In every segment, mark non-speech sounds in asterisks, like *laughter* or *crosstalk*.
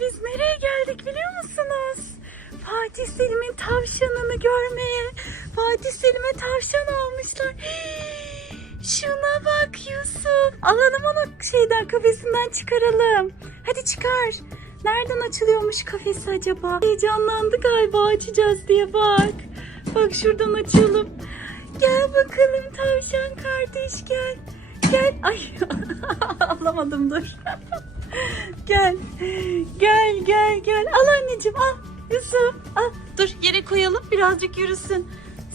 biz nereye geldik biliyor musunuz? Fatih Selim'in tavşanını görmeye. Fatih Selim'e tavşan almışlar. *gasps* Şuna bak Yusuf. Alalım onu şeyden kafesinden çıkaralım. Hadi çıkar. Nereden açılıyormuş kafesi acaba? Heyecanlandı galiba açacağız diye bak. Bak şuradan açalım. Gel bakalım tavşan kardeş gel. Gel. Ay *laughs* alamadım dur. gel. Gel gel gel. Al anneciğim al. Yusuf al. Dur yere koyalım birazcık yürüsün.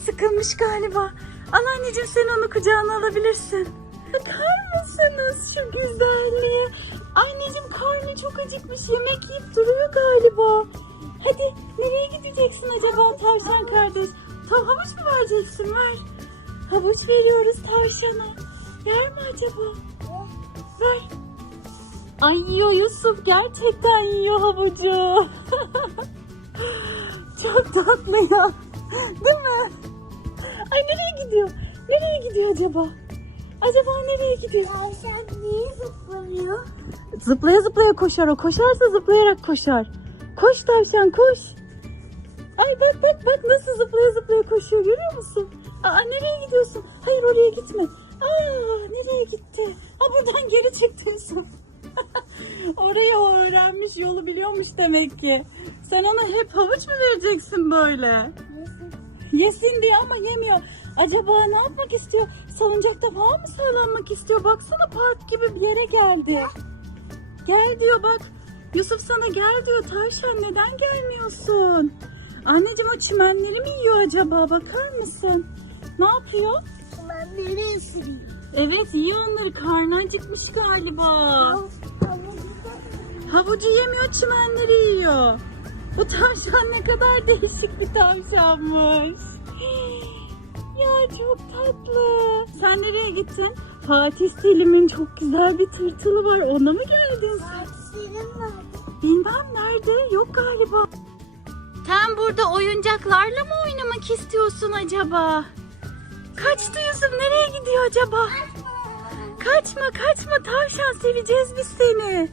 Sıkılmış galiba. Al anneciğim sen onu kucağına alabilirsin. Bakar mısınız şu güzelliğe? Anneciğim karnı çok acıkmış yemek yiyip duruyor galiba. Hadi nereye gideceksin acaba tavşan kardeş? Tam havuç mu vereceksin ver. Havuç veriyoruz tavşana. Yer mi acaba? Ver. Ay yiyor Yusuf gerçekten yiyor havucu. *laughs* Çok tatlı ya. Değil mi? Ay nereye gidiyor? Nereye gidiyor acaba? Acaba nereye gidiyor? Tavşan niye zıplamıyor? Zıplaya zıplaya koşar o. Koşarsa zıplayarak koşar. Koş tavşan koş. Ay bak bak bak nasıl zıplaya zıplaya koşuyor görüyor musun? Aa nereye gidiyorsun? Hayır oraya gitme. Aa nereye gitti? Ha buradan geri çıktı Yusuf. *laughs* Orayı o öğrenmiş yolu biliyormuş demek ki. Sen ona hep havuç mu vereceksin böyle? Yesin diye ama yemiyor. Acaba ne yapmak istiyor? Salıncakta falan mı sallanmak istiyor? Baksana park gibi bir yere geldi. Gel diyor bak. Yusuf sana gel diyor. Tavşan neden gelmiyorsun? Anneciğim o çimenleri mi yiyor acaba? Bakar mısın? Ne yapıyor? Ben nereye süreyim? Evet yiyor onları. Karnı acıkmış galiba. Havucu yemiyor çimenleri yiyor. Bu tavşan ne kadar *laughs* değişik bir tavşanmış. Ya çok tatlı. Sen nereye gittin? Fatih Selim'in çok güzel bir tırtılı var. Ona mı geldin? Senin nerede? Bilmem nerede. Yok galiba. Sen burada oyuncaklarla mı oynamak istiyorsun acaba? Kaçtı Yusuf. Nereye gidiyor acaba? Kaçma kaçma tavşan seveceğiz biz seni.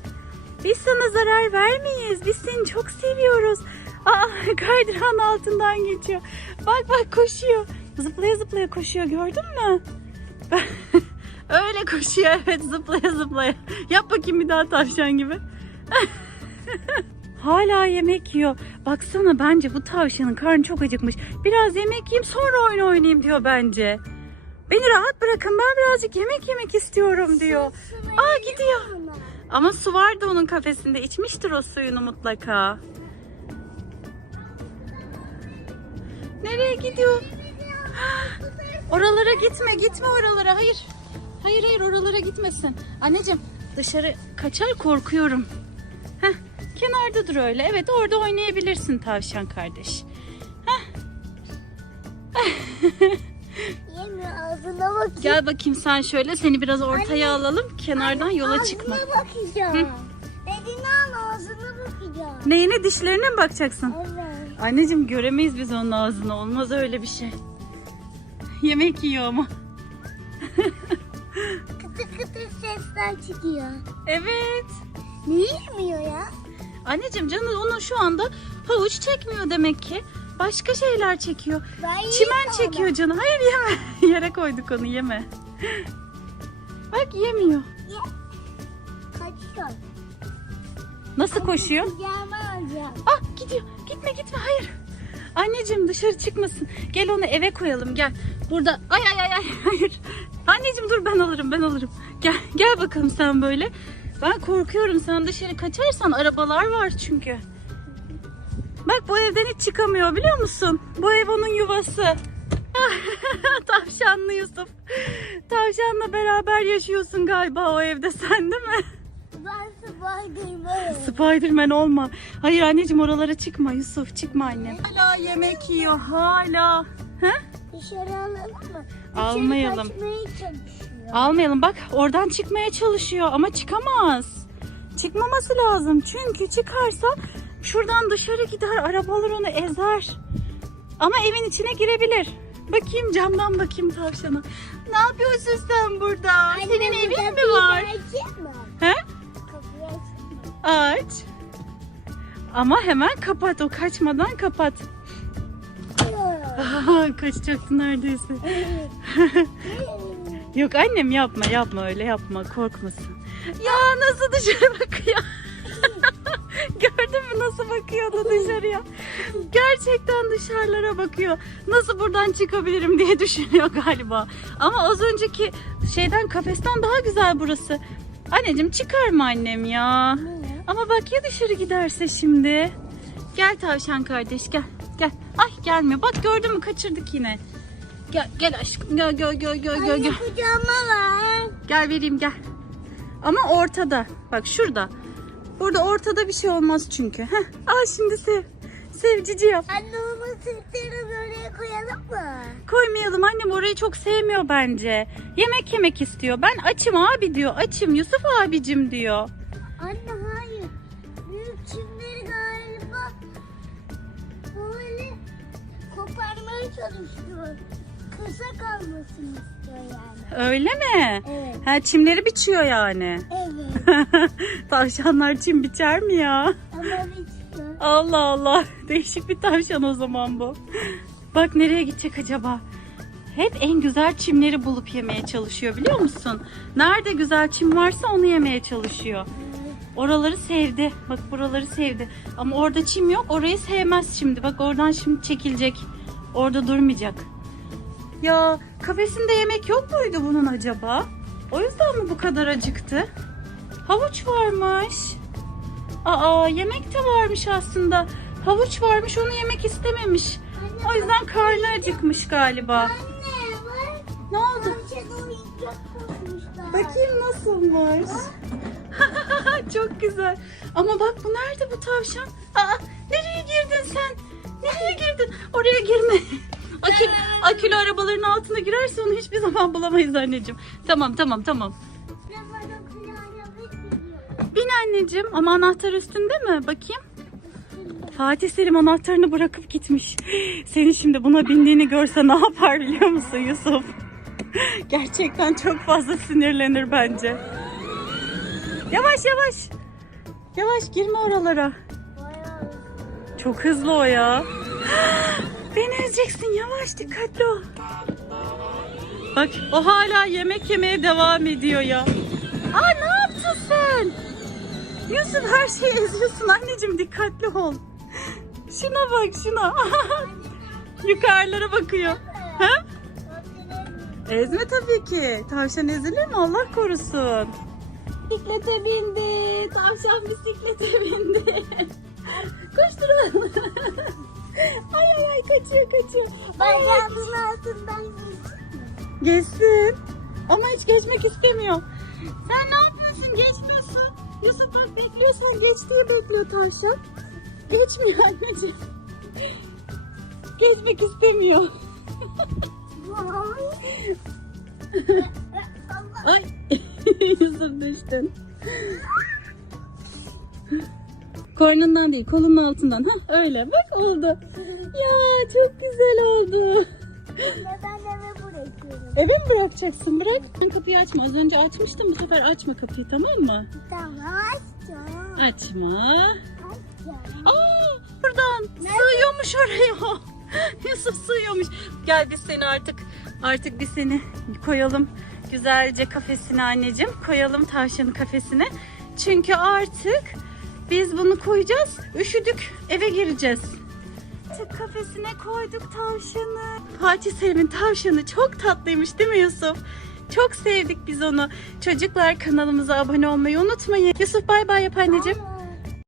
Biz sana zarar vermeyiz. Biz seni çok seviyoruz. Aa *laughs* kaydıran altından geçiyor. Bak bak koşuyor. Zıplaya zıplaya koşuyor gördün mü? *laughs* Öyle koşuyor evet zıplaya zıplaya. Yap bakayım bir daha tavşan gibi. *laughs* Hala yemek yiyor. Baksana bence bu tavşanın karnı çok acıkmış. Biraz yemek yiyeyim sonra oyun oynayayım diyor bence. Beni rahat bırakın ben birazcık yemek yemek istiyorum diyor. Aa gidiyor. Ama su vardı onun kafesinde. İçmiştir o suyunu mutlaka. Nereye gidiyor? *gasps* Oralara gitme, gitme oralara. Hayır. Hayır hayır oralara gitmesin. Anneciğim dışarı kaçar korkuyorum. Kenarda dur öyle. Evet orada oynayabilirsin tavşan kardeş. *laughs* Yemiyor ağzına bakayım. Gel bakayım sen şöyle seni biraz ortaya Anne, alalım. Kenardan yola çıkma. Ağzına bakacağım. Elini al ağzına bakacağım. Neyine dişlerine mi bakacaksın? Evet. Anneciğim göremeyiz biz onun ağzını. Olmaz öyle bir şey. Yemek yiyor ama. Kıtır kıtır sesler çıkıyor. Evet. Niye yemiyor ya? Anneciğim canı onun şu anda havuç çekmiyor demek ki. Başka şeyler çekiyor. Ben Çimen çekiyor ama. canı. Hayır yeme. *laughs* Yere koyduk onu yeme. Bak yemiyor. Kaçıyor. Nasıl koşuyor? Kucağıma alacağım. Ah gidiyor. Gitme gitme hayır. Anneciğim dışarı çıkmasın. Gel onu eve koyalım gel. Burada ay ay ay ay hayır. Anneciğim dur ben alırım ben alırım. Gel gel bakalım sen böyle. Ben korkuyorum sen dışarı kaçarsan arabalar var çünkü. Bak bu evden hiç çıkamıyor biliyor musun? Bu ev onun yuvası. *laughs* Tavşanlı Yusuf. Tavşanla beraber yaşıyorsun galiba o evde sen değil mi? Ben Spiderman'ım. Spiderman olma. Hayır anneciğim oralara çıkma Yusuf çıkma anne. Hala yemek yiyor hala. He? Dışarı alalım mı? Dışarı Almayalım. kaçmaya çalışıyor. Almayalım bak oradan çıkmaya çalışıyor ama çıkamaz. Çıkmaması lazım çünkü çıkarsa şuradan dışarı gider arabalar onu ezer. Ama evin içine girebilir. Bakayım camdan bakayım tavşana. Ne yapıyorsun sen burada? Anne, Senin evin mi var? He? Aç. Ama hemen kapat o kaçmadan kapat. *laughs* Kaçacaktı neredeyse. *laughs* Yok annem yapma yapma öyle yapma korkmasın. Ya nasıl dışarı bakıyor. *laughs* Gördün mü nasıl bakıyordu dışarıya? Gerçekten dışarılara bakıyor. Nasıl buradan çıkabilirim diye *laughs* düşünüyor galiba. Ama az önceki şeyden kafesten daha güzel burası. Anneciğim çıkarma annem ya. Ama bak ya dışarı giderse şimdi. Gel tavşan kardeş gel. Gel. Ay gelmiyor. Bak gördün mü kaçırdık yine. Gel gel aşkım. Gel gel gel gel gel. Anne gel. kucağıma ver. Gel vereyim gel. Ama ortada. Bak şurada. Burada ortada bir şey olmaz çünkü. Heh. Aa şimdi sev. Sev cici yap. Anne onu sırtını böyle koyalım mı? Koymayalım annem orayı çok sevmiyor bence. Yemek yemek istiyor. Ben açım abi diyor. Açım Yusuf abicim diyor. Anne hayır. Büyük çimleri galiba böyle koparmaya çalışıyor. Kısa kalmasını istiyor yani. Öyle mi? Evet. Ha çimleri biçiyor yani. Evet. *laughs* Tavşanlar çim biçer mi ya? Ama biçiyor. Allah Allah. *laughs* Değişik bir tavşan o zaman bu. Bak nereye gidecek acaba? Hep en güzel çimleri bulup yemeye çalışıyor biliyor musun? Nerede güzel çim varsa onu yemeye çalışıyor. Oraları sevdi. Bak buraları sevdi. Ama orada çim yok. Orayı sevmez şimdi. Bak oradan şimdi çekilecek. Orada durmayacak. Ya kafesinde yemek yok muydu bunun acaba? O yüzden mi bu kadar acıktı? Havuç varmış. Aa yemek de varmış aslında. Havuç varmış onu yemek istememiş. O yüzden karnı acıkmış galiba. Anne bak. Ne oldu? Bakayım nasılmış. *laughs* Çok güzel. Ama bak bu nerede bu tavşan? Aa, nereye girdin sen? Nereye girdin? Oraya girme. Akü, akülü arabaların altına girerse onu hiçbir zaman bulamayız anneciğim. Tamam tamam tamam. Bin anneciğim ama anahtar üstünde mi? Bakayım. Fatih Selim anahtarını bırakıp gitmiş. Senin şimdi buna bindiğini görse ne yapar biliyor musun Yusuf? Gerçekten çok fazla sinirlenir bence. Yavaş yavaş. Yavaş girme oralara. Çok hızlı o ya. Beni ezeceksin yavaş dikkatli ol. Bak o hala yemek yemeye devam ediyor ya. Aa ne yaptın sen? Yusuf her şeyi eziyorsun anneciğim dikkatli ol. Şuna bak şuna. *laughs* Yukarılara bakıyor. Ha? Ezme tabii ki. Tavşan ezilir mi? Allah korusun. Bisiklete bindi. Tavşan bisiklete bindi. *laughs* Koşturun. *laughs* *laughs* ay ay ay kaçıyor kaçıyor. Ay. Bacağımın altından geçti. Geçsin. Ama hiç geçmek istemiyor. Sen ne yapıyorsun? Geçmiyorsun. Yusuf bak bekliyorsan geç diye bekliyor tavşan. Geçmiyor anneciğim. Geçmek istemiyor. Ay *laughs* Yusuf düştün. *laughs* Kornundan değil kolunun altından. Ha öyle bak oldu. Ya çok güzel oldu. Ben eve bırakıyorum. Eve mi bırakacaksın? Bırak. Kapıyı açma. Az önce açmıştım. Bu sefer açma kapıyı tamam mı? Tamam açacağım. Açma. Açacağım. Aa, buradan sığıyormuş oraya. *laughs* Yusuf sığıyormuş. Gel biz seni artık artık biz seni koyalım güzelce kafesine anneciğim. Koyalım tavşanı kafesine. Çünkü artık biz bunu koyacağız. Üşüdük. Eve gireceğiz. Artık kafesine koyduk tavşanı. Fatih Selim'in tavşanı çok tatlıymış değil mi Yusuf? Çok sevdik biz onu. Çocuklar kanalımıza abone olmayı unutmayın. Yusuf bay bay yap anneciğim. Ama